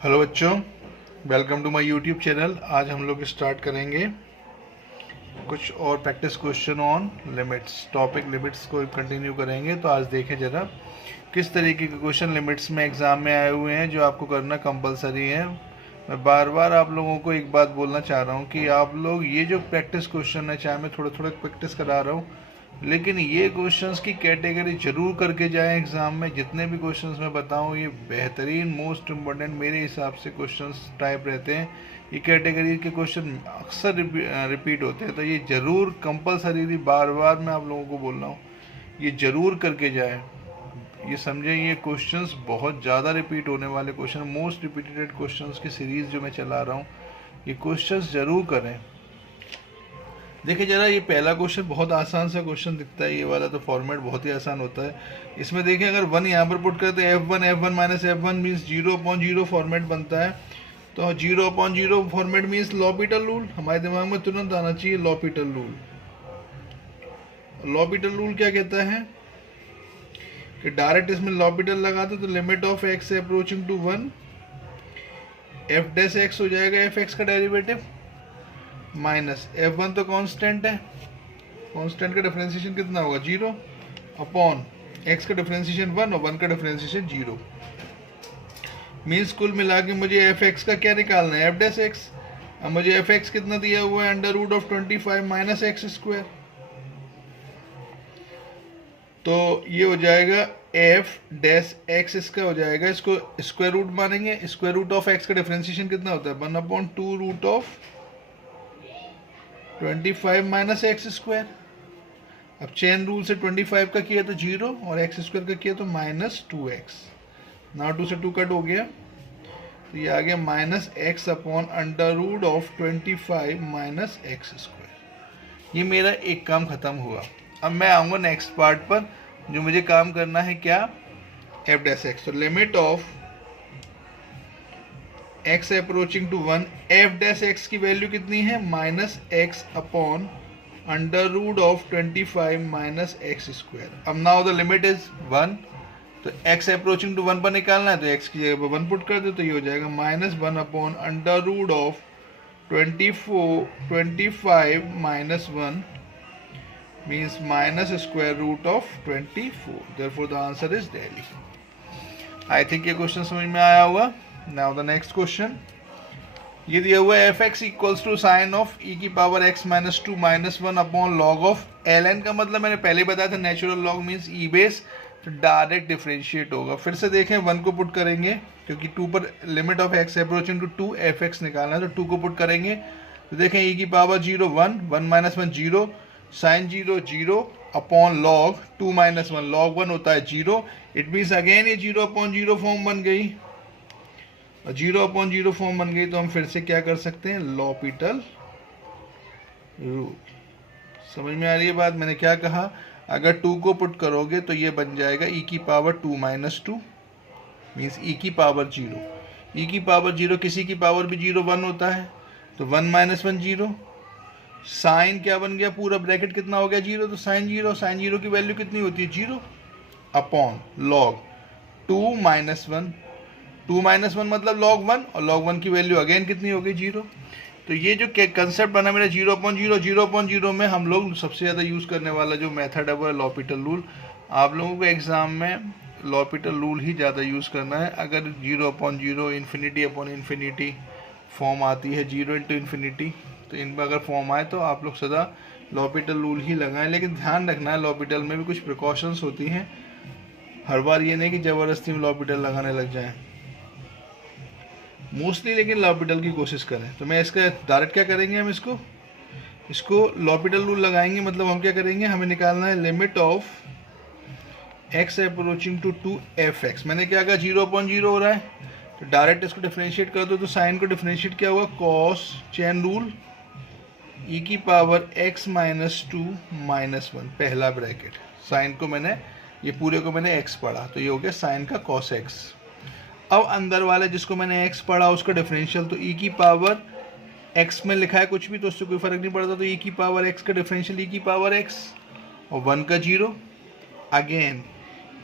Hello बच्चों, welcome to my YouTube channel. आज हम लोग स्टार्ट करेंगे कुछ और practice question on limits. Topic limits को कंटिन्यू करेंगे। तो आज देखें ज़रा किस तरीके के क्वेश्चन लिमिट्स में एग्ज़ाम में आए हुए हैं जो आपको करना कंपलसरी है। मैं बार बार आप लोगों को एक बात बोलना चाह रहा हूँ कि आप लोग ये जो प्रैक्टिस क्वेश्चन है, चाहे मैं थोड़ा थोड़ा प्रैक्टिस करा रहा हूँ, लेकिन ये क्वेश्चंस की कैटेगरी जरूर करके जाएं एग्ज़ाम में। जितने भी क्वेश्चंस मैं बताऊं ये बेहतरीन मोस्ट इम्पोर्टेंट मेरे हिसाब से क्वेश्चंस टाइप रहते हैं। ये कैटेगरी के क्वेश्चन अक्सर रिपीट होते हैं, तो ये ज़रूर कंपलसरी बार बार मैं आप लोगों को बोल रहा हूँ, ये ज़रूर करके जाएं। ये समझें, ये क्वेश्चंस बहुत ज़्यादा रिपीट होने वाले क्वेश्चन, मोस्ट रिपीटेड क्वेश्चंस की सीरीज़ जो मैं चला रहा हूँ, ये क्वेश्चंस ज़रूर करें। देखिए जरा, ये पहला क्वेश्चन बहुत आसान सा क्वेश्चन दिखता है, ये वाला तो फॉर्मेट बहुत ही आसान होता है। इसमें देखिए, अगर 1 यहाँ पर पुट करते हैं f1 minus f1 means 0/0 format बनता है। तो 0/0 फॉर्मेट मीन्स लॉपिटल रूल। हमारे दिमाग में तुरंत आना चाहिए लॉपिटल रूल। लॉपिटल रूल क्या कहता है कि डायरेक्ट इसमें लॉपिटल लगा दो तो limit of x approaching to 1 f dash x हो जाएगा f(x) का डेरिवेटिव माइनस f1 तो कांस्टेंट है, कांस्टेंट का डिफरेंशिएशन कितना होगा 0 अपॉन x का डिफरेंशिएशन 1 और 1 का डिफरेंशिएशन 0। मीन्स कुल मिला के मुझे f(x) का क्या निकालना है f डैश x। अब मुझे f(x) कितना दिया हुआ है √25 माइनस एक्स स्क्वायर। तो ये हो जाएगा f डैश x, इसका हो जाएगा, इसको स्क्वायर रूट मानेंगे। स्क्वायर रूट ऑफ x का डिफरेंशिएशन कितना होता है 1/2 √25 माइनस एक्स स्क्वायर। अब चेन रूल से 25 का किया तो 0 और एक्स स्क्वायर का किया तो -2x। ना 2 से 2 कट हो गया, तो ये आ गया -x upon √25 minus x square. ये मेरा एक काम खत्म हुआ। अब मैं आऊँगा नेक्स्ट पार्ट पर, जो मुझे काम करना है क्या, f डैश x। तो limit of x approaching to 1, f dash x की वैल्यू कितनी है -x upon √25 minus x square. अब नाउ द लिमिट इज 1, तो x अप्रोचिंग टू 1 पर निकालना है, तो x की जगह पर 1 पुट कर दो, तो ये हो जाएगा -1 upon √25 minus 1 means -√24। Therefore the answer is Delhi. I think ये क्वेश्चन समझ में आया होगा। नाउ द नेक्स्ट क्वेश्चन, ये दिया हुआ है f(x) equals to sine of e की power x minus 2 minus 1 upon log of ln का मतलब मैंने पहले बताया था, natural log means e base, तो डायरेक्ट डिफरेंशिएट होगा। फिर से देखें, 1 को पुट करेंगे क्योंकि 2 पर limit of x approaching to 2 f(x) निकालना है, तो 2 को पुट करेंगे तो देखें e की power 0 1 1 minus 1 0 sine 0 0 upon log 2 minus 1, log 1 होता है 0। इट मीन्स अगेन ये 0/0 फॉर्म बन गई, 0/0 फॉर्म बन गई, तो हम फिर से क्या कर सकते हैं, लॉपिटल रूल। समझ में आ रही है बात? मैंने क्या कहा, अगर 2 को पुट करोगे तो ये बन जाएगा e की पावर 2 माइनस 2 मीन्स e की पावर 0। e की पावर 0 किसी की पावर भी 0 1 होता है, तो 1 माइनस 1 0। साइन क्या बन गया, पूरा ब्रैकेट कितना हो गया 0, तो साइन 0, साइन 0 की वैल्यू कितनी होती है 0 अपॉन लॉग 2 माइनस 1। 2 माइनस 1 मतलब लॉग 1, और लॉग 1 की वैल्यू अगेन कितनी हो गई 0। तो ये जो कंसेप्ट बना मेरा 0/0 में हम लोग सबसे ज़्यादा यूज़ करने वाला जो मेथड है वो है लॉपिटल रूल। आप लोगों को एग्ज़ाम में लॉपिटल रूल ही ज़्यादा यूज़ करना है। अगर 0/0 इन्फिनिटी अपॉन इन्फिनिटी फॉर्म आती है, 0 इंटू इन्फिनिटी, तो इनमें अगर फॉर्म आए तो आप लोग सदा लॉपिटल रूल ही लगाएं। लेकिन ध्यान रखना है, लॉपिटल में भी कुछ प्रिकॉशंस होती हैं। हर बार ये नहीं कि ज़बरदस्ती में लॉपिटल लगाने लग जाएं मोस्टली, लेकिन लॉपिटल की कोशिश करें। तो मैं इसका डायरेक्ट क्या करेंगे, हम इसको लॉपिटल रूल लगाएंगे। मतलब हम क्या करेंगे, हमें निकालना है limit of x approaching to 2 f(x). मैंने क्या कहा 0/0 हो रहा है, तो डायरेक्ट इसको डिफरेंशिएट कर दो, तो साइन को डिफरेंशिएट क्या हुआ, कॉस चेन रूल e की पावर x माइनस 2 माइनस 1 पहला ब्रैकेट। साइन को मैंने, ये पूरे को मैंने x पढ़ा, तो ये हो गया साइन का कॉस x। अब अंदर वाले जिसको मैंने x पढ़ा उसका डिफरेंशियल, तो e की पावर x में लिखा है कुछ भी तो उससे कोई फर्क नहीं पड़ता, तो e की पावर x का डिफरेंशियल e की पावर x और 1 का 0। अगेन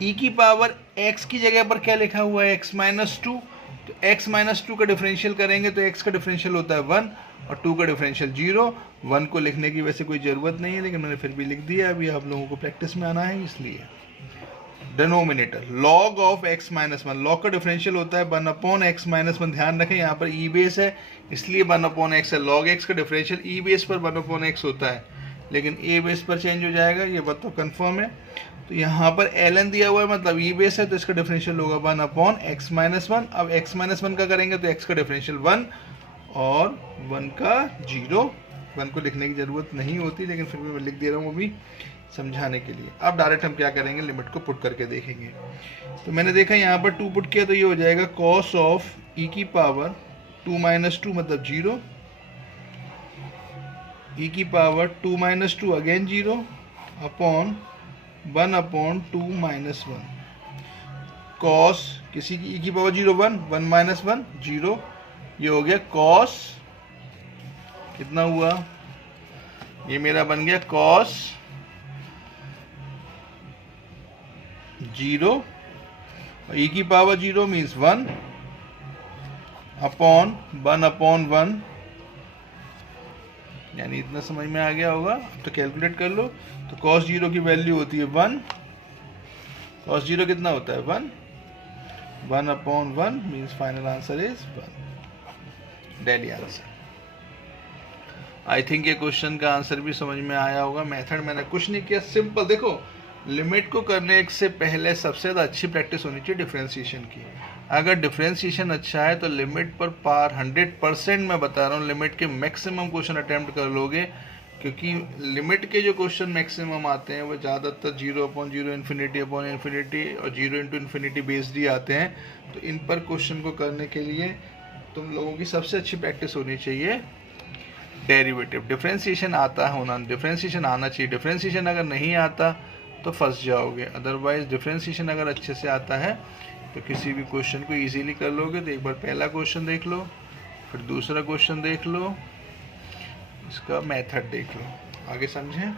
e की पावर x की जगह पर क्या लिखा हुआ है x माइनस 2, तो x माइनस 2 का डिफरेंशियल करेंगे तो x का डिफरेंशियल होता है 1 और 2 का डिफरेंशियल 0। 1 को लिखने की वैसे कोई ज़रूरत नहीं है, लेकिन मैंने फिर भी लिख दिया, अभी आप लोगों को प्रैक्टिस में आना है इसलिए। Denominator log of x minus 1, log का डिफरेंशियल होता है 1 अपॉन एक्स माइनस 1। ध्यान रखें यहाँ पर ई बेस है इसलिए 1 अपॉन एक्स है। log x का डिफरेंशियल ई बेस पर 1 अपॉन एक्स होता है, लेकिन ए बेस पर चेंज हो जाएगा, ये बात तो कंफर्म है। तो यहाँ पर ln दिया हुआ है मतलब ई बेस है, तो इसका डिफरेंशियल होगा 1 अपॉन एक्स माइनस 1। अब x माइनस 1 का करेंगे तो x का डिफरेंशियल 1 और 1 का 0। 1 को लिखने की ज़रूरत नहीं होती, लेकिन फिर भी मैं लिख दे रहा हूँ अभी समझाने के लिए। अब डायरेक्ट हम क्या करेंगे, लिमिट को पुट करके देखेंगे। तो मैंने देखा यहाँ पर 2 पुट किया तो ये हो जाएगा कॉस ऑफ e की पावर 2 माइनस 2 मतलब 0, e की power 2 minus 2 again 0 upon 1 upon 2 minus 1। Cos किसी की e की पावर 0 1, 1 माइनस 1 0, ये हो गया कॉस, कितना हुआ, ये मेरा बन गया कॉस 0 और e की पावर 0 मीन्स 1 अपॉन 1 अपॉन 1, यानी इतना समझ में आ गया होगा। अब तो कैलकुलेट कर लो। तो cos 0 की वैल्यू होती है 1, cos 0 कितना होता है 1, 1 upon 1 means final answer is 1, daily answer. I think ये क्वेश्चन का आंसर भी समझ में आया होगा। मेथड मैंने कुछ नहीं किया, सिंपल। देखो लिमिट को करने से पहले सबसे ज़्यादा अच्छी प्रैक्टिस होनी चाहिए डिफरेंशिएशन की। अगर डिफरेंशिएशन अच्छा है तो लिमिट पर पार 100% मैं बता रहा हूँ, लिमिट के मैक्सिमम क्वेश्चन अटेम्प्ट कर लोगे, क्योंकि लिमिट के जो क्वेश्चन मैक्सिमम आते हैं वो ज़्यादातर 0 अपॉन 0, इन्फिनिटी अपॉन इन्फिनिटी और 0 इंटू इन्फिनिटी बेस्ड ही आते हैं। तो इन पर क्वेश्चन को करने के लिए तुम लोगों की सबसे अच्छी प्रैक्टिस होनी चाहिए डेरिवेटिव। डिफरेंशिएशन आता है होना, डिफरेंशिएशन आना चाहिए। डिफरेंशिएशन अगर नहीं आता तो फंस जाओगे, अदरवाइज डिफरेंशिएशन अगर अच्छे से आता है तो किसी भी क्वेश्चन को इजीली कर लोगे। तो एक बार पहला क्वेश्चन देख लो, फिर दूसरा क्वेश्चन देख लो, इसका मेथड देख लो, आगे समझें।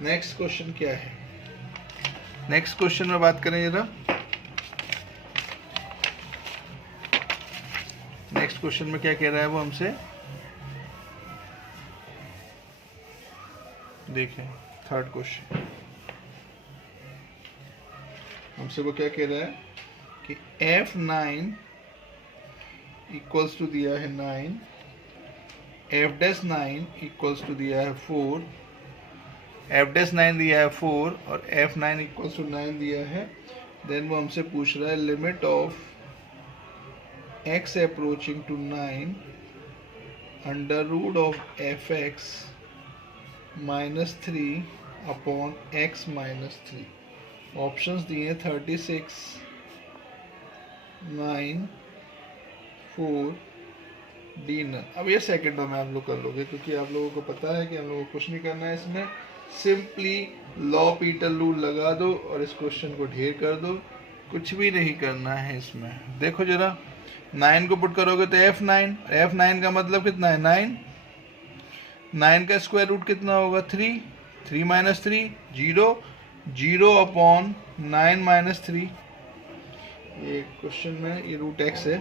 नेक्स्ट क्वेश्चन क्या है, नेक्स्ट क्वेश्चन में बात करें जरा। नेक्स्ट क्वेश्चन में क्या कह रहा है वो हमसे, देखें थर्ड क्वेश्चन हमसे वो क्या कह रहा है कि f9 इक्वल्स टू दिया है 9, f'9 इक्वल्स टू दिया है 4, f'9 दिया है 4 और f9 इक्वल्स टू 9 दिया है। देन वो हमसे पूछ रहा है limit of x approaching to 9 under root of fx minus 3 upon x minus 3। Options दिए 36, 9, 4, डी नन। अब ये सेकंडों में आप लोग कर लोगे, क्योंकि आप लोगों को पता है कि हम लोगों को कुछ नहीं करना है इसमें, सिंपली लॉ पीटल रूल लगा दो और इस क्वेश्चन को ढेर कर दो, कुछ भी नहीं करना है इसमें। देखो जरा 9 को पुट करोगे तो f9, f9 का मतलब कितना है 9, 9 का स्क्वायर रूट कितना होगा 3, 3 माइनस 3 0, 0 अपॉन 9 माइनस 3। ये क्वेश्चन में ये रूट x है,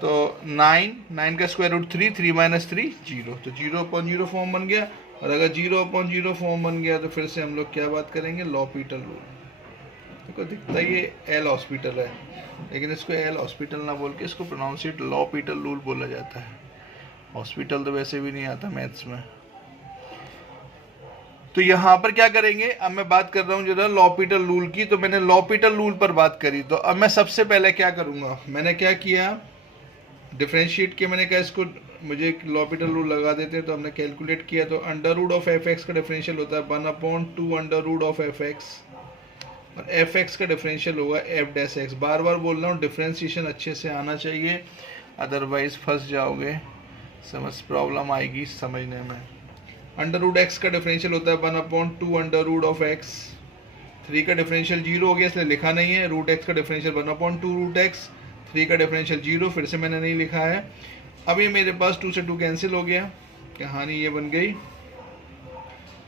तो 9 का स्क्वायर रूट 3, 3 माइनस 3 0, तो 0 अपॉन 0 फॉर्म बन गया। और अगर 0 अपॉन 0 फॉर्म बन गया तो फिर से हम लोग क्या बात करेंगे, लॉ पीटल रूल। देखो दिखता ये एल हॉस्पिटल है, लेकिन इसको एल हॉस्पिटल ना बोल के इसको प्रोनाउंसिएट लॉ पीटल रूल बोला जाता है। हॉस्पिटल तो वैसे भी नहीं आता मैथ्स में। तो यहाँ पर क्या करेंगे, अब मैं बात कर रहा हूँ जरा लॉ पीटल रूल की। तो मैंने लॉ पीटल रूल पर बात करी, तो अब मैं सबसे पहले क्या करूँगा, मैंने क्या किया, डिफरेंशिएट किया। मैंने कहा इसको मुझे लॉ पीटल रूल लगा देते हैं, तो हमने कैलकुलेट किया। तो under root of f x का डिफरेंशियल होता है 1 upon 2 under root of f x, और एफ एक्स का डिफरेंशियल होगा एफ डैश एक्स। बार बार बोल रहा हूँ डिफरेंशिएशन अच्छे से आना चाहिए, अदरवाइज फंस जाओगे, प्रॉब्लम आएगी समझने में। अंडर रूट एक्स का डिफरेंशियल होता है 1 upon 2 under root of x. 3 का डिफरेंशियल 0 हो गया इसलिए लिखा नहीं है। रूट एक्स का डिफरेंशियल 1 अपॉन 2 रूट एक्स, 3 का डिफरेंशियल 0, फिर से मैंने नहीं लिखा है। अब ये मेरे पास 2 से 2 कैंसिल हो गया, कहानी ये बन गई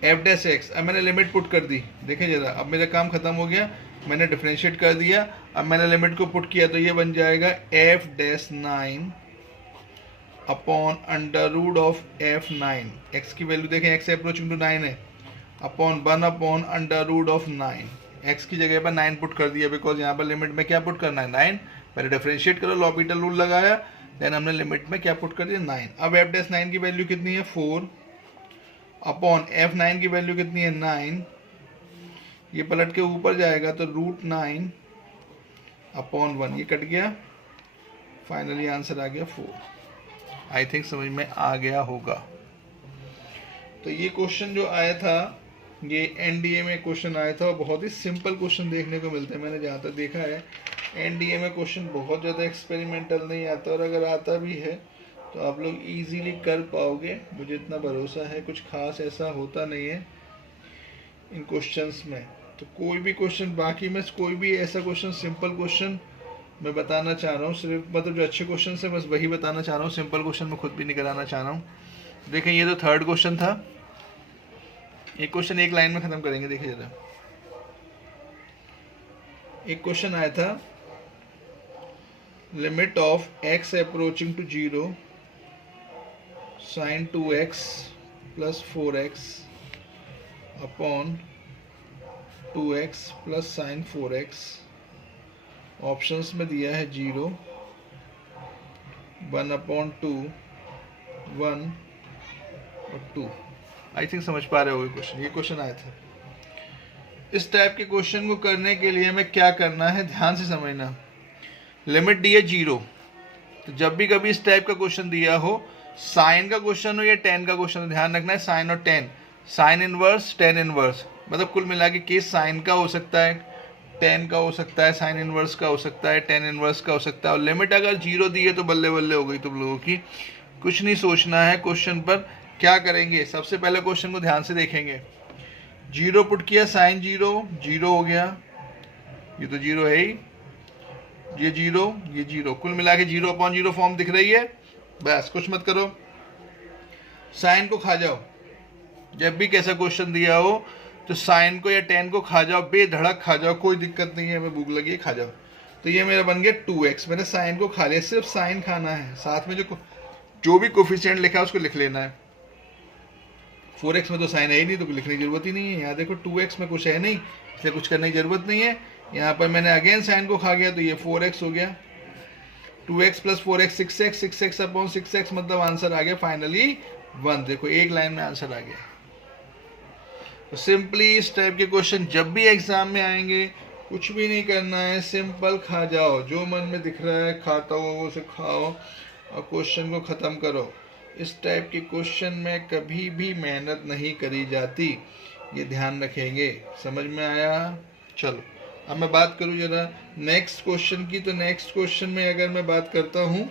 एफ डैश एक्स। अब मैंने लिमिट पुट कर दी, देखें जरा, अब मेरा काम खत्म हो गया। मैंने डिफरेंशिएट कर दिया। अब मैंने लिमिट को पुट किया तो ये बन जाएगा f-9 upon under root of f9। x की वैल्यू देखें, x अप्रोचिंग टू 9 है, upon 1 upon under root of 9। x की जगह पर 9 पुट कर दिया, बिकॉज यहाँ पर लिमिट में क्या पुट करना है 9। पहले डिफरेंशिएट करो, लॉपिटल रूल लगाया, देन हमने लिमिट में क्या पुट कर दिया 9। अब f-9 की वैल्यू कितनी है 4 अपॉन f9 की वैल्यू कितनी है 9। ये पलट के ऊपर जाएगा तो रूट 9 अपॉन 1, ये कट गया, फाइनली आंसर आ गया 4। आई थिंक समझ में आ गया होगा। तो ये क्वेश्चन जो आया था, ये एनडीए में क्वेश्चन आया था, और बहुत ही सिंपल क्वेश्चन देखने को मिलते हैं। मैंने जहाँ तक देखा है एनडीए में क्वेश्चन बहुत ज़्यादा एक्सपेरिमेंटल नहीं आता, और अगर आता भी है तो आप लोग इजीली कर पाओगे, मुझे इतना भरोसा है। कुछ खास ऐसा होता नहीं है इन क्वेश्चंस में। तो कोई भी क्वेश्चन, बाकी में कोई भी ऐसा क्वेश्चन, सिंपल क्वेश्चन मैं बताना चाह रहा हूँ सिर्फ, मतलब जो अच्छे क्वेश्चन है बस वही बताना चाह रहा हूँ। सिंपल क्वेश्चन मैं खुद भी नहीं कराना चाह रहा हूँ। देखें ये तो थर्ड क्वेश्चन था। एक क्वेश्चन एक लाइन में खत्म करेंगे। देखिए जरा, एक क्वेश्चन आया था, limit of x approaching to 0 sin 2x plus 4x upon 2x plus sin 4x। Options में दिया है 0, 1/2, 1 और 2। आई थिंक समझ पा रहे हो क्वेश्चन। ये क्वेश्चन आया था। इस टाइप के क्वेश्चन को करने के लिए हमें क्या करना है, ध्यान से समझना। लिमिट दी है 0, तो जब भी कभी इस टाइप का क्वेश्चन दिया हो, साइन का क्वेश्चन हो या टेन का क्वेश्चन हो, ध्यान रखना है साइन और ten, sine inverse tan inverse, मतलब कुल मिला के केस साइन का हो सकता है, टेन का हो सकता है, साइन इनवर्स का हो सकता है, टेन इनवर्स का हो सकता है। और लिमिट अगर 0 दी है तो बल्ले बल्ले हो गई तुम लोगों की। कुछ नहीं सोचना है क्वेश्चन पर। क्या करेंगे, सबसे पहले क्वेश्चन को ध्यान से देखेंगे। 0 पुट किया, साइन 0 0 हो गया, ये तो 0 है ही, ये 0 ये 0, कुल मिला के 0/0 फॉर्म दिख रही है। बस कुछ मत करो, साइन को खा जाओ। जब भी कैसा क्वेश्चन दिया हो तो साइन को या टेन को खा जाओ, बेधड़क खा जाओ, कोई दिक्कत नहीं है, हमें भूख लगी है खा जाओ। तो ये मेरा बन गया 2x, मैंने साइन को खा लिया, सिर्फ साइन खाना है, साथ में जो भी कोफिशिएंट लिखा है उसको लिख लेना है। 4x में तो साइन है ही नहीं, तो लिखने की जरूरत ही नहीं है। यहाँ देखो 2x में कुछ है नहीं, इसलिए कुछ करने की जरूरत नहीं है। यहाँ पर मैंने अगेन साइन को खा गया, तो ये 4x हो गया, 2x plus 4x 6x, 6x upon 6x, मतलब आंसर आ गया फाइनली 1। देखो एक लाइन में आंसर आ गया। तो सिंपली इस टाइप के क्वेश्चन जब भी एग्जाम में आएंगे, कुछ भी नहीं करना है, सिंपल खा जाओ, जो मन में दिख रहा है खाता हो उसे खाओ और क्वेश्चन को ख़त्म करो। इस टाइप के क्वेश्चन में कभी भी मेहनत नहीं करी जाती, ये ध्यान रखेंगे। समझ में आया? चलो अब मैं बात करूँ जरा नेक्स्ट क्वेश्चन की। तो नेक्स्ट क्वेश्चन में अगर मैं बात करता हूँ,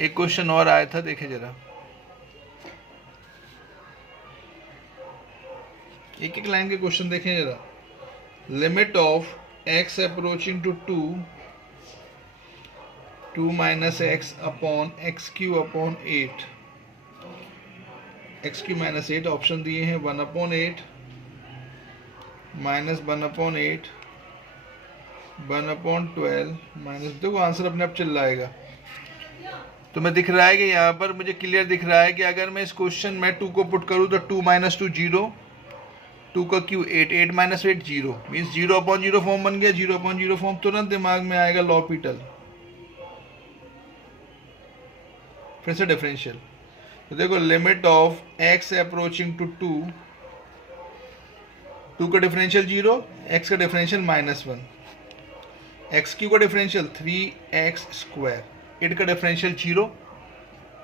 एक क्वेश्चन और आया था, देखे जरा, एक एक लाइन के क्वेश्चन देखें जरा। Limit of x approaching to 2 minus x upon x³ upon 8, x³ minus 8, option दिए हैं 1/8 माइनस 1/8 1/12 माइनस, देखो आंसर अपने आप चल जाएगा। तो मैं दिख रहा है कि यहाँ पर मुझे क्लियर दिख रहा है कि अगर मैं इस क्वेश्चन में 2 को पुट करूँ तो 2 माइनस 2 0, 2 का क्यू 8, 8 माइनस 8 0, मीन्स 0/0 फॉर्म बन गया। 0/0 फॉर्म तुरंत दिमाग में आएगा लॉपिटल, फिर से डिफरेंशियल। तो देखो limit of x approaching to 2 का डिफरेंशियल 0, x का डिफरेंशियल -1, x³ का डिफरेंशियल 3x², 8 का differential 0।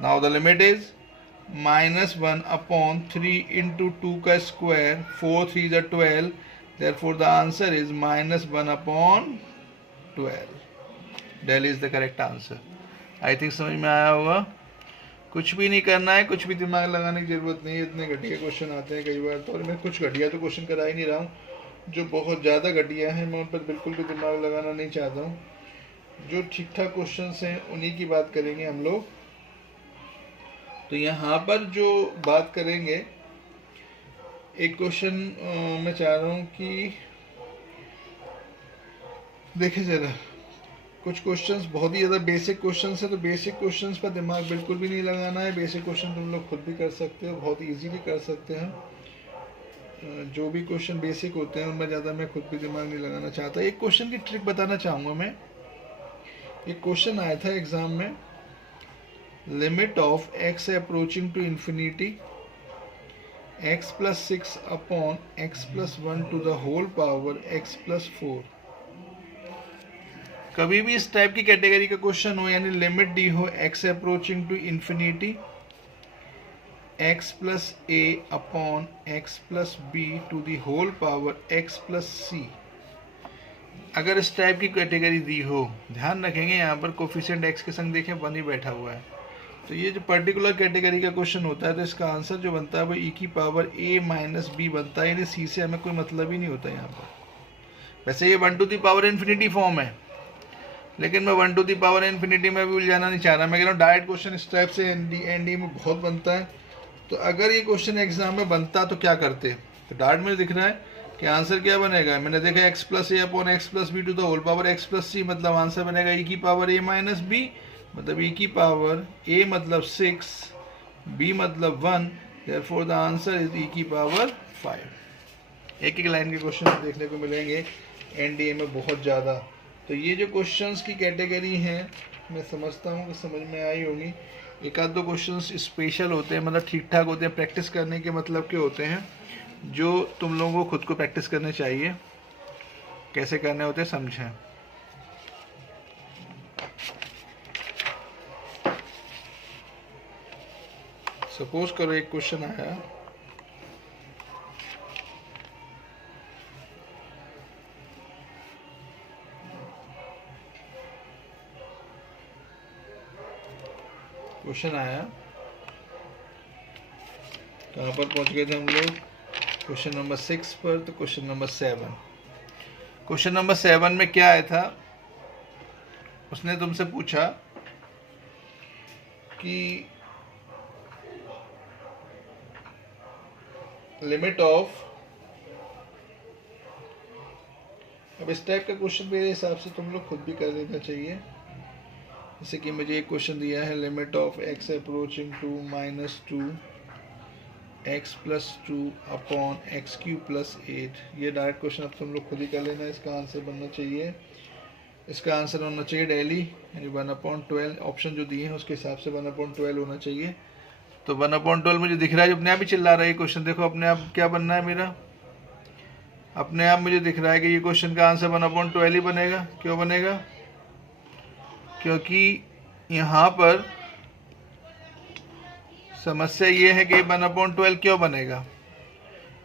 Now the limit is -1/3 into 2 का square, 4 3 = 12, therefore the answer is -1/12। Dell is the correct answer. I think समझ में आया होगा। कुछ भी नहीं करना है, कुछ भी दिमाग लगाने की जरूरत नहीं है। इतने घटिया क्वेश्चन आते हैं कई बार तो, और मैं कुछ घटिया तो क्वेश्चन करा ही नहीं रहा हूँ, जो बहुत ज़्यादा घटिया हैं मैं उन पर बिल्कुल भी दिमाग लगाना नहीं चाहता हूँ। जो ठीक ठाक क्वेश्चन हैं उन्हीं की बात करेंगे हम लोग। तो यहाँ पर जो बात करेंगे, एक क्वेश्चन मैं चाह रहा हूँ कि देखिए ज़रा, कुछ क्वेश्चंस बहुत ही ज़्यादा बेसिक क्वेश्चंस है, तो बेसिक क्वेश्चंस पर दिमाग बिल्कुल भी नहीं लगाना है। बेसिक क्वेश्चन तुम लोग खुद भी कर सकते हो, बहुत इजीली कर सकते हैं। जो भी क्वेश्चन बेसिक होते हैं उनमें ज़्यादा मैं खुद भी दिमाग नहीं लगाना चाहता। एक क्वेश्चन की ट्रिक बताना चाहूँगा मैं। एक क्वेश्चन आया था एग्ज़ाम में, limit of x approaching to infinity x plus 6 upon x plus 1 to the whole power x plus 4। कभी भी इस टाइप की कैटेगरी का क्वेश्चन हो, यानी लिमिट दी हो x approaching to infinity x plus a upon x plus b to the whole power x plus c, अगर इस टाइप की कैटेगरी दी हो, ध्यान रखेंगे यहाँ पर कोफिशिएंट x के संग देखें 1 ही बैठा हुआ है, तो ये जो पर्टिकुलर कैटेगरी का क्वेश्चन होता है तो इसका आंसर जो बनता है वो e की पावर a माइनस बी बनता है, यानी c से हमें कोई मतलब ही नहीं होता यहाँ पर। वैसे ये 1 to the power infinity form है, लेकिन मैं 1 टू दी पावर इन्फिनिटी में भी उलझाना नहीं चाह रहा। मैं कह रहा हूँ डायरेक्ट क्वेश्चन इस टाइप से एनडी में बहुत बनता है। तो अगर ये क्वेश्चन एग्जाम में बनता तो क्या करते, तो डायरेक्ट मुझे दिख रहा है कि आंसर क्या बनेगा। मैंने देखा x plus a upon x plus b to the whole power x plus c, मतलब आंसर बनेगा e की पावर a माइनस बी, मतलब e की पावर a मतलब 6, b मतलब 1, therefore the answer is e की पावर 5। एक एक लाइन के क्वेश्चन देखने को मिलेंगे एनडीए में बहुत ज़्यादा। तो ये जो क्वेश्चंस की कैटेगरी हैं, मैं समझता हूँ कि समझ में आई होगी। एक आध दो क्वेश्चंस स्पेशल होते हैं, मतलब ठीक ठाक होते हैं, प्रैक्टिस करने के मतलब के होते हैं, जो तुम लोगों को खुद को प्रैक्टिस करने चाहिए। कैसे करने होते हैं समझें। सपोज करो एक क्वेश्चन आया, कहाँ पर पहुंच गए थे हम लोग, क्वेश्चन नंबर 6 पर। तो क्वेश्चन नंबर 7, क्वेश्चन नंबर 7 में क्या आया था, उसने तुमसे पूछा कि लिमिट ऑफ, अब इस टाइप का क्वेश्चन मेरे हिसाब से तुम लोग खुद भी कर लेना चाहिए। जैसे कि मुझे एक क्वेश्चन दिया है, limit of x approaching to -2 x plus 2 upon x cube plus 8। ये डायरेक्ट क्वेश्चन अब तुम लोग खुद ही कर लेना। इसका आंसर बनना चाहिए, इसका आंसर होना चाहिए डेली, यानी 1/12। ऑप्शन जो दिए हैं उसके हिसाब से 1/12 होना चाहिए। तो 1/12 मुझे दिख रहा है, अपने आप ही चिल्ला रहा है ये क्वेश्चन। देखो अपने आप क्या बनना है मेरा, अपने आप मुझे दिख रहा है कि ये क्वेश्चन का आंसर 1/12 ही बनेगा। क्यों बनेगा, क्योंकि यहाँ पर समस्या ये है कि 1/12 क्यों बनेगा,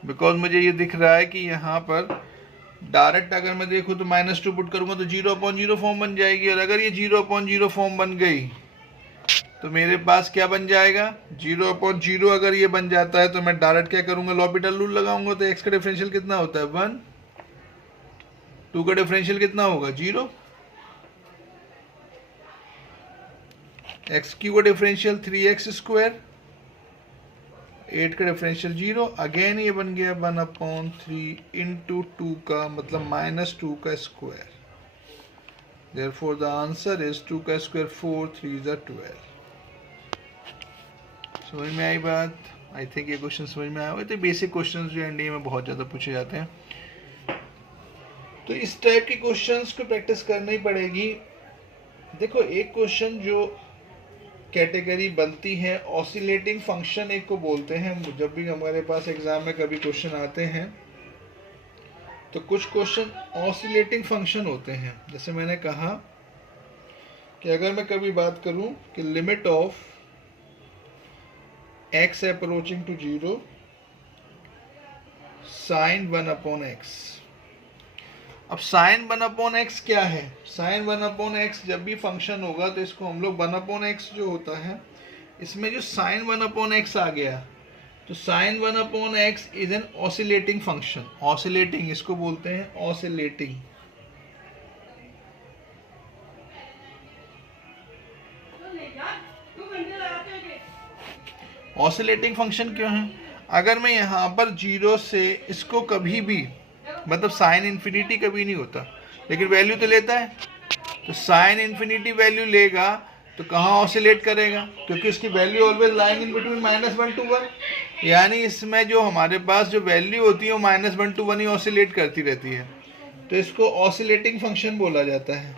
बिकॉज मुझे ये दिख रहा है कि यहाँ पर डायरेक्ट अगर मैं देखूँ तो -2 पुट करूँगा तो 0/0 फॉर्म बन जाएगी। और अगर ये 0/0 फॉर्म बन गई तो मेरे पास क्या बन जाएगा, 0/0 अगर ये बन जाता है तो मैं डायरेक्ट क्या करूँगा, लॉपिटल रूल लगाऊंगा। तो एक्स का डिफरेंशियल कितना होता है 1, 2 का डिफरेंशियल कितना होगा 0, एक्स क्यू का डिफरेंशियल 3x², 8 का डिफरेंशियल 0, अगेन ये बन गया 1/3 इंटू 2 का मतलब -2 का square. Therefore the answer is 2 का स्क्वायर 4, 3 = 12। समझ में आई बात। आई थिंक ये क्वेश्चन समझ में आया होगा। तो बेसिक क्वेश्चंस जो एनडीए में बहुत ज़्यादा पूछे जाते हैं, तो इस टाइप के क्वेश्चंस को प्रैक्टिस करनी ही पड़ेगी। देखो एक क्वेश्चन जो कैटेगरी बनती है, ऑसिलेटिंग फंक्शन एक को बोलते हैं। जब भी हमारे पास एग्जाम में कभी क्वेश्चन आते हैं तो कुछ क्वेश्चन ऑसिलेटिंग फंक्शन होते हैं। जैसे मैंने कहा कि अगर मैं कभी बात करूं कि limit of x approaching to 0 sin 1/x। अब sin 1/x क्या है, sin 1/x जब भी फंक्शन होगा तो इसको हम लोग 1/x जो होता है, इसमें जो sin 1/x आ गया, तो sin 1/x is an oscillating function. Oscillating इसको बोलते हैं, ऑसिलेटिंग। ऑसिलेटिंग फंक्शन क्यों है, अगर मैं यहाँ पर 0 से इसको कभी भी, मतलब साइन इन्फिनिटी कभी नहीं होता लेकिन वैल्यू तो लेता है, तो साइन इन्फिनिटी वैल्यू लेगा तो कहाँ ऑसिलेट करेगा, क्योंकि उसकी value always lying in between -1 to 1, यानी इसमें जो हमारे पास जो वैल्यू होती है वो -1 to 1 ही ऑसिलेट करती रहती है, तो इसको ऑसिलेटिंग फंक्शन बोला जाता है।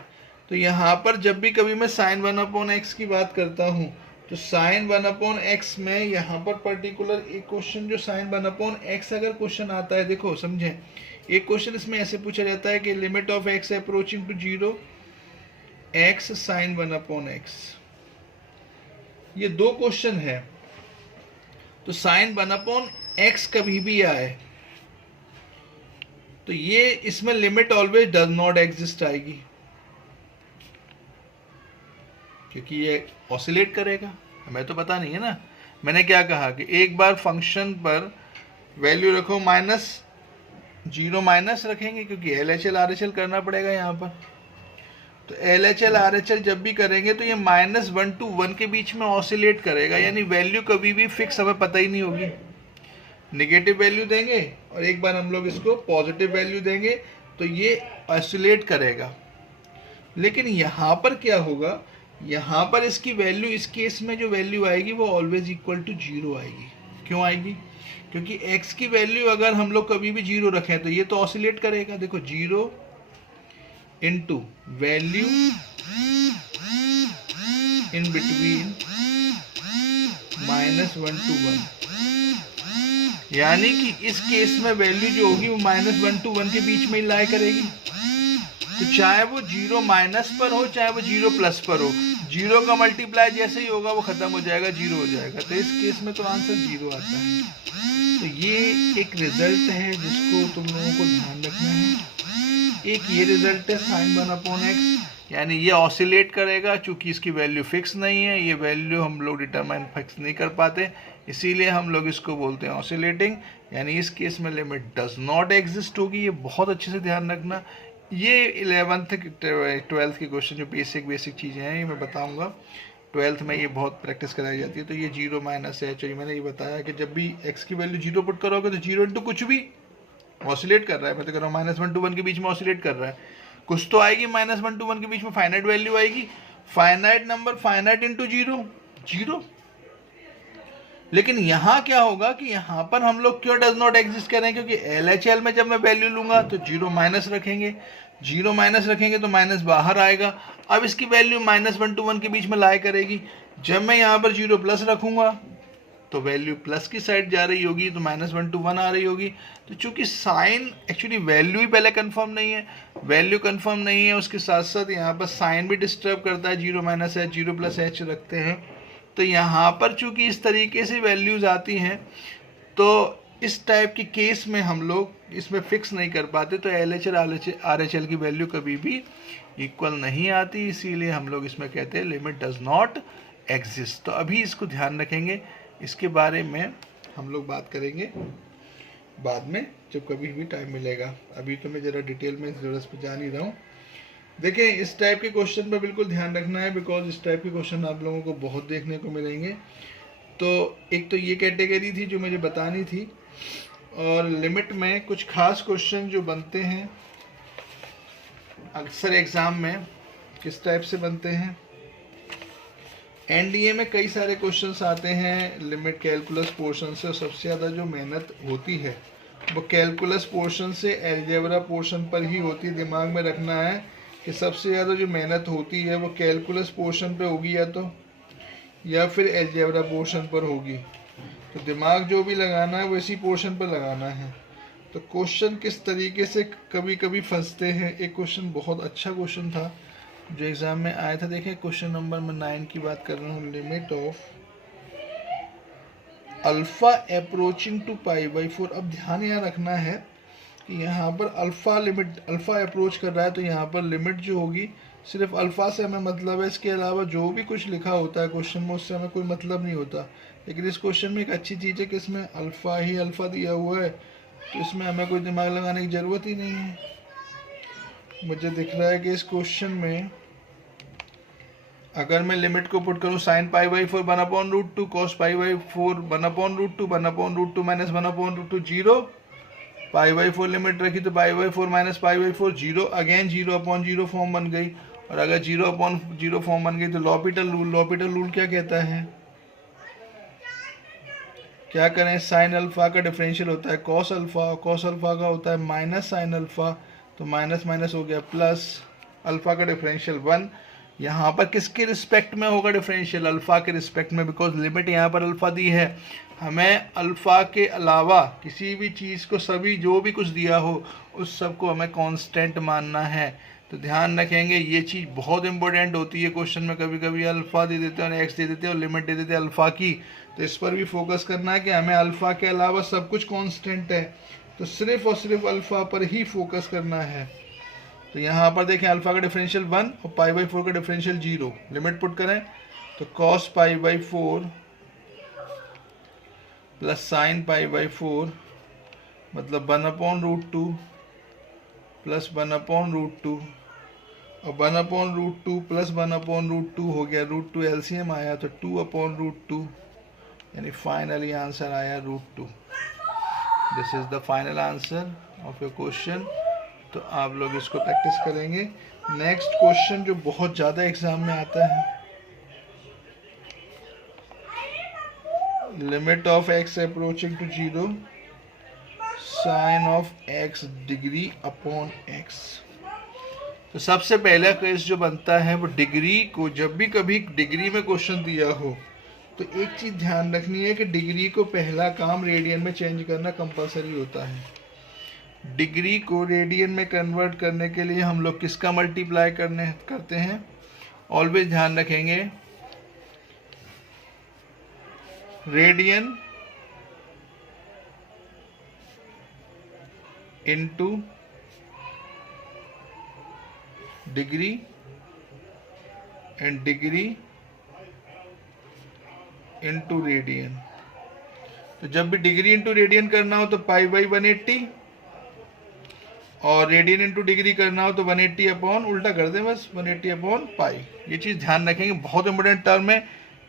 तो यहाँ पर जब भी कभी मैं साइन 1/x की बात करता हूँ तो साइन 1/x में यहाँ पर पर्टिकुलर एक क्वेश्चन जो साइन 1/x अगर क्वेश्चन आता है, देखो समझें, एक क्वेश्चन इसमें ऐसे पूछा जाता है कि limit of x approaching to 0 x sine 1/x, ये दो क्वेश्चन है। तो साइन 1/x कभी भी आए तो ये इसमें limit always does not exist आएगी, क्योंकि ये ऑसिलेट करेगा, हमें तो पता नहीं है ना। मैंने क्या कहा कि एक बार फंक्शन पर वैल्यू रखो -0 माइनस रखेंगे, क्योंकि LHL RHL करना पड़ेगा यहाँ पर। तो LHL RHL जब भी करेंगे तो ये -1 to 1 के बीच में ऑसिलेट करेगा, यानी वैल्यू कभी भी फिक्स हमें पता ही नहीं होगी। नेगेटिव वैल्यू देंगे और एक बार हम लोग इसको पॉजिटिव वैल्यू देंगे तो ये ऑसिलेट करेगा। लेकिन यहाँ पर क्या होगा, यहाँ पर इसकी वैल्यू, इस केस में जो वैल्यू आएगी वो ऑलवेज इक्वल टू 0 आएगी। क्यों आएगी? क्योंकि x की वैल्यू अगर हम लोग कभी भी 0 रखें तो ये तो ऑसिलेट करेगा। देखो 0 into value in between -1 to 1, यानी कि इस केस में वैल्यू जो होगी वो -1 to 1 के बीच में ही लाई करेगी। तो चाहे वो 0 माइनस पर हो चाहे वो 0 प्लस पर हो, 0 का मल्टीप्लाई जैसे ही होगा वो खत्म हो जाएगा, 0 हो जाएगा। तो इस केस में तो आंसर 0 आता है। तो ये एक रिजल्ट है जिसको तुम लोगों को ध्यान रखना है। एक ये रिजल्ट है साइन 1/x, यानी ये ऑसिलेट करेगा, चूंकि इसकी वैल्यू फिक्स नहीं है, ये वैल्यू हम लोग डिटरमाइन फिक्स नहीं कर पाते, इसीलिए हम लोग इसको बोलते हैं ऑसिलेटिंग। यानी इस केस में लिमिट डज नॉट एग्जिस्ट होगी। ये बहुत अच्छे से ध्यान रखना। ये 11th 12th के क्वेश्चन जो बेसिक चीज़ें हैं ये मैं बताऊंगा। 12th में ये बहुत प्रैक्टिस कराई जाती है। तो ये 0 माइनस h, मैंने ये बताया कि जब भी x की वैल्यू 0 पुट करोगे तो 0 इंटू कुछ भी ऑसिलेट कर रहा है। मैं तो कह रहा हूँ -1 to 1 के बीच में ऑसिलेट कर रहा है, कुछ तो आएगी। -1 to 1 के बीच में फाइनाइट वैल्यू आएगी, फाइनाइट नंबर, फाइनाइट इंटू 0। लेकिन यहाँ क्या होगा कि यहाँ पर हम लोग क्यों डज नॉट एग्जिस्ट करें, क्योंकि LHL में जब मैं वैल्यू लूंगा तो 0 माइनस रखेंगे, 0 माइनस रखेंगे तो माइनस बाहर आएगा। अब इसकी वैल्यू -1 to 1 के बीच में लाई करेगी। जब मैं यहाँ पर 0 प्लस रखूंगा तो वैल्यू प्लस की साइड जा रही होगी, तो -1 to 1 आ रही होगी। तो चूंकि साइन एक्चुअली वैल्यू ही पहले कंफर्म नहीं है, वैल्यू कंफर्म नहीं है, उसके साथ साथ यहाँ पर साइन भी डिस्टर्ब करता है। 0 माइनस h 0 प्लस h रखते हैं तो यहाँ पर चूंकि इस तरीके से वैल्यूज आती हैं तो इस टाइप की केस में हम लोग इसमें फिक्स नहीं कर पाते। तो LHL RHL की वैल्यू कभी भी इक्वल नहीं आती, इसीलिए हम लोग इसमें कहते हैं लिमिट डज नॉट एग्जिस्ट। तो अभी इसको ध्यान रखेंगे, इसके बारे में हम लोग बात करेंगे बाद में जब कभी भी टाइम मिलेगा। अभी तो मैं ज़रा डिटेल में ज़रूरत पे जा नहीं रहा हूँ। देखें, इस टाइप के क्वेश्चन पर बिल्कुल ध्यान रखना है, बिकॉज इस टाइप के क्वेश्चन आप लोगों को बहुत देखने को मिलेंगे। तो एक तो ये कैटेगरी थी जो मुझे बतानी थी, और लिमिट में कुछ खास क्वेश्चन जो बनते हैं अक्सर एग्ज़ाम में, किस टाइप से बनते हैं। NDA में कई सारे क्वेश्चंस आते हैं लिमिट कैलकुलस पोर्शन से, और सबसे ज़्यादा जो मेहनत होती है वो कैलकुलस पोर्शन से अलजेब्रा पोर्शन पर ही होती है। दिमाग में रखना है कि सबसे ज़्यादा जो मेहनत होती है वो कैलकुलस पोर्शन पे होगी या फिर अलजेब्रा पोर्शन पर होगी। तो दिमाग जो भी लगाना है वो इसी पोर्शन पर लगाना है। तो क्वेश्चन किस तरीके से कभी कभी फंसते हैं। एक क्वेश्चन बहुत अच्छा क्वेश्चन था जो एग्ज़ाम में आया था। देखिए क्वेश्चन नंबर मैं 9 की बात कर रहा हूँ। Limit of alpha approaching to π/4। अब ध्यान यहाँ रखना है कि यहाँ पर अल्फ़ा अप्रोच कर रहा है, तो यहाँ पर लिमिट जो होगी सिर्फ अल्फ़ा से हमें मतलब है, इसके अलावा जो भी कुछ लिखा होता है क्वेश्चन में उससे हमें कोई मतलब नहीं होता। लेकिन इस क्वेश्चन में एक अच्छी चीज़ है कि इसमें अल्फ़ा ही अल्फ़ा दिया हुआ है, तो इसमें हमें कोई दिमाग लगाने की ज़रूरत ही नहीं है। मुझे दिख रहा है कि इस क्वेश्चन में अगर मैं लिमिट को पुट करूँ sine pi by 4 1/√2 cos pi by 4 1/√2 1/√2 minus 1/√2 zero, pi by 4 limit रखी तो pi by 4 minus pi by 4 zero, again 0/0 form बन गई। और अगर 0/0 फॉर्म बन गई तो लॉपिटल रूल क्या कहता है, क्या करें, साइन अल्फा का डिफरेंशियल होता है कॉस अल्फा का होता है माइनस साइन अल्फा, तो माइनस माइनस हो गया प्लस, अल्फा का डिफरेंशियल 1। यहाँ पर किसके रिस्पेक्ट में होगा डिफरेंशियल, अल्फा के रिस्पेक्ट में, बिकॉज लिमिट यहाँ पर अल्फा दी है। हमें अल्फा के अलावा किसी भी चीज़ को, सभी जो भी कुछ दिया हो उस सब को हमें कांस्टेंट मानना है। तो ध्यान रखेंगे ये चीज़ बहुत इंपॉर्टेंट होती है क्वेश्चन में, कभी कभी अल्फा दे देते हैं और एक्स दे देते हैं और लिमिट दे देते हैं अल्फा की, तो इस पर भी फोकस करना है कि हमें अल्फा के अलावा सब कुछ कांस्टेंट है, तो सिर्फ और सिर्फ अल्फा पर ही फोकस करना है। तो यहाँ पर देखें अल्फा का डिफरेंशियल 1 और पाई बाई 4 का डिफरेंशियल 0, लिमिट पुट करें तो cos pi by 4 plus sine pi by 4 मतलब 1/√2 प्लस 1/√2 और 1/√2 प्लस 1/√2 हो गया, √2 एलसीएम आया तो 2/√2, यानी फाइनली आंसर आया √2। This is the final answer of your question. तो आप लोग इसको प्रैक्टिस करेंगे। नेक्स्ट क्वेश्चन जो बहुत ज़्यादा एग्जाम में आता है, limit of x approaching to 0 sine of x degree upon x. तो सबसे पहला केस जो बनता है वो डिग्री को, जब भी कभी डिग्री में क्वेश्चन दिया हो तो एक चीज़ ध्यान रखनी है कि डिग्री को पहला काम रेडियन में चेंज करना कंपलसरी होता है। डिग्री को रेडियन में कन्वर्ट करने के लिए हम लोग किसका मल्टीप्लाई करते हैं, ऑलवेज ध्यान रखेंगे radian into degree and degree into radian. तो जब भी डिग्री इनटू रेडियन करना हो तो पाई बाई 180 और रेडियन इनटू डिग्री करना हो तो 180 अपॉन, उल्टा कर दें बस, 180 अपॉन पाई। ये चीज़ ध्यान रखेंगे, बहुत इंपॉर्टेंट टर्म है,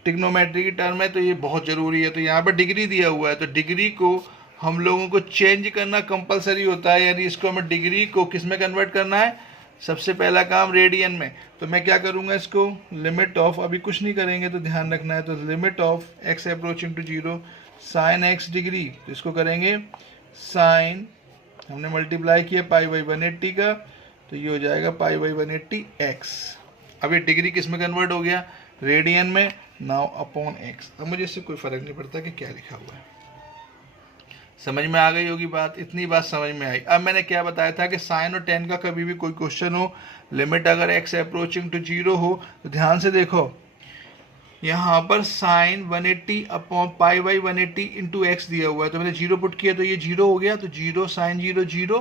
ट्रिग्नोमेट्री की टर्म है, तो ये बहुत ज़रूरी है। तो यहाँ पर डिग्री दिया हुआ है तो डिग्री को हम लोगों को चेंज करना कंपलसरी होता है, यानी इसको हमें डिग्री को किस में कन्वर्ट करना है, सबसे पहला काम रेडियन में। तो मैं क्या करूँगा, इसको लिमिट ऑफ, अभी कुछ नहीं करेंगे तो ध्यान रखना है, तो limit of x approaching to 0 sine x degree, तो इसको करेंगे साइन, हमने मल्टीप्लाई किया पाई बाई 180 का, तो ये हो जाएगा पाई बाई 180 एक्स। अब ये डिग्री किस में कन्वर्ट हो गया, रेडियन में, नाउ अपॉन एक्स। अब मुझे इससे कोई फ़र्क नहीं पड़ता कि क्या लिखा हुआ है। समझ में आ गई होगी बात, इतनी बात समझ में आई। अब मैंने क्या बताया था कि साइन और टेन का कभी भी कोई क्वेश्चन हो, लिमिट अगर एक्स अप्रोचिंग टू 0 हो तो ध्यान से देखो, यहाँ पर sine 180 upon pi by 180 into x दिया हुआ है, तो मैंने 0 पुट किया तो ये 0 हो गया, तो 0 साइन 0 0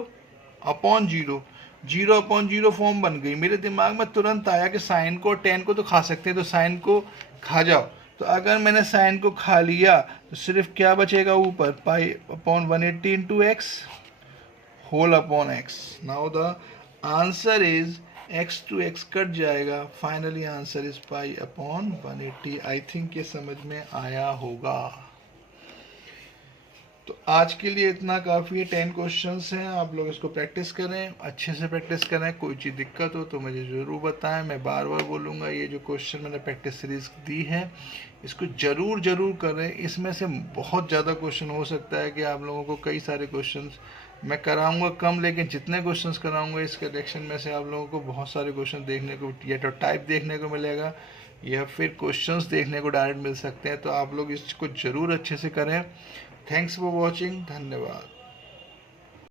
अपॉन 0, 0 अपॉन 0 फॉर्म बन गई। मेरे दिमाग में तुरंत आया कि साइन को और टेन को तो खा सकते हैं, तो साइन को खा जाओ। तो अगर मैंने साइन को खा लिया तो सिर्फ क्या बचेगा ऊपर, pi upon 180 into x whole upon x. Now the answer is x to x कट जाएगा, finally answer is pi upon 180। I think ये समझ में आया होगा। तो आज के लिए इतना काफ़ी है, 10 क्वेश्चंस हैं, आप लोग इसको प्रैक्टिस करें, अच्छे से प्रैक्टिस करें। कोई चीज़ दिक्कत हो तो मुझे ज़रूर बताएं, मैं बार बार बोलूँगा, ये जो क्वेश्चन मैंने प्रैक्टिस सीरीज दी है इसको ज़रूर करें। इसमें से बहुत ज़्यादा क्वेश्चन हो सकता है कि आप लोगों को कई सारे क्वेश्चंस मैं कराऊंगा कम, लेकिन जितने क्वेश्चंस कराऊंगा इस कलेक्शन में से आप लोगों को बहुत सारे क्वेश्चन देखने को, या तो टाइप देखने को मिलेगा या फिर क्वेश्चंस देखने को डायरेक्ट मिल सकते हैं। तो आप लोग इसको ज़रूर अच्छे से करें। थैंक्स फॉर वॉचिंग, धन्यवाद।